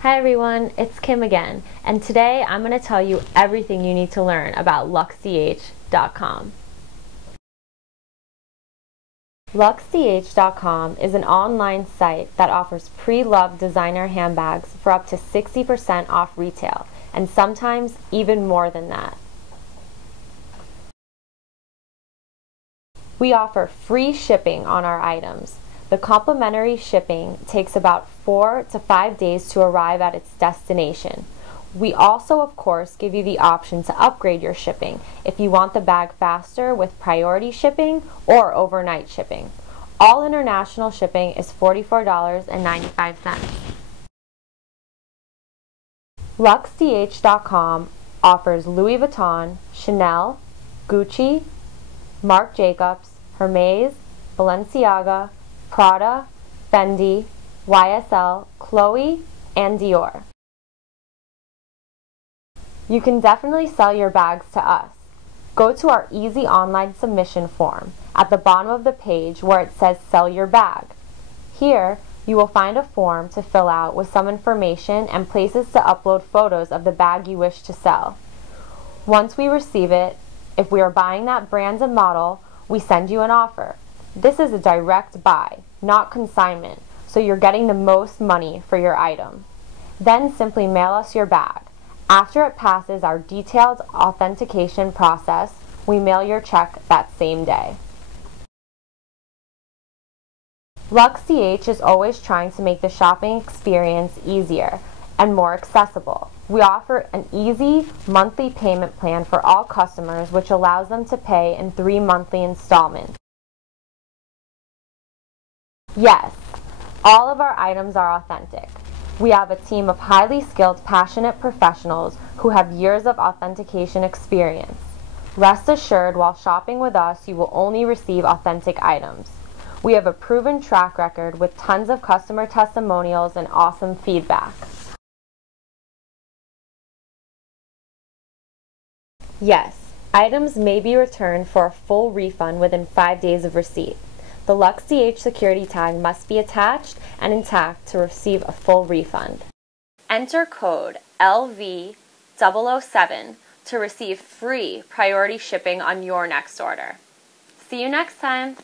Hi everyone, it's Kim again, and today I'm going to tell you everything you need to learn about LuxeDH.com. LuxeDH.com is an online site that offers pre-loved designer handbags for up to 60% off retail, and sometimes even more than that. We offer free shipping on our items. The complimentary shipping takes about 4 to 5 days to arrive at its destination. We also, of course, give you the option to upgrade your shipping if you want the bag faster with priority shipping or overnight shipping. All international shipping is $44.95. LuxeDH.com offers Louis Vuitton, Chanel, Gucci, Marc Jacobs, Hermes, Balenciaga, Prada, Fendi, YSL, Chloe, and Dior. You can definitely sell your bags to us. Go to our easy online submission form at the bottom of the page where it says Sell Your Bag. Here, you will find a form to fill out with some information and places to upload photos of the bag you wish to sell. Once we receive it, if we are buying that brand and model, we send you an offer. This is a direct buy, not consignment, so you're getting the most money for your item. Then simply mail us your bag. After it passes our detailed authentication process, we mail your check that same day. LuxeDH is always trying to make the shopping experience easier and more accessible. We offer an easy monthly payment plan for all customers, which allows them to pay in 3 monthly installments. Yes, all of our items are authentic. We have a team of highly skilled, passionate professionals who have years of authentication experience. Rest assured, while shopping with us, you will only receive authentic items. We have a proven track record with tons of customer testimonials and awesome feedback. Yes, items may be returned for a full refund within 5 days of receipt. The LuxeDH security tag must be attached and intact to receive a full refund. Enter code LV007 to receive free priority shipping on your next order. See you next time!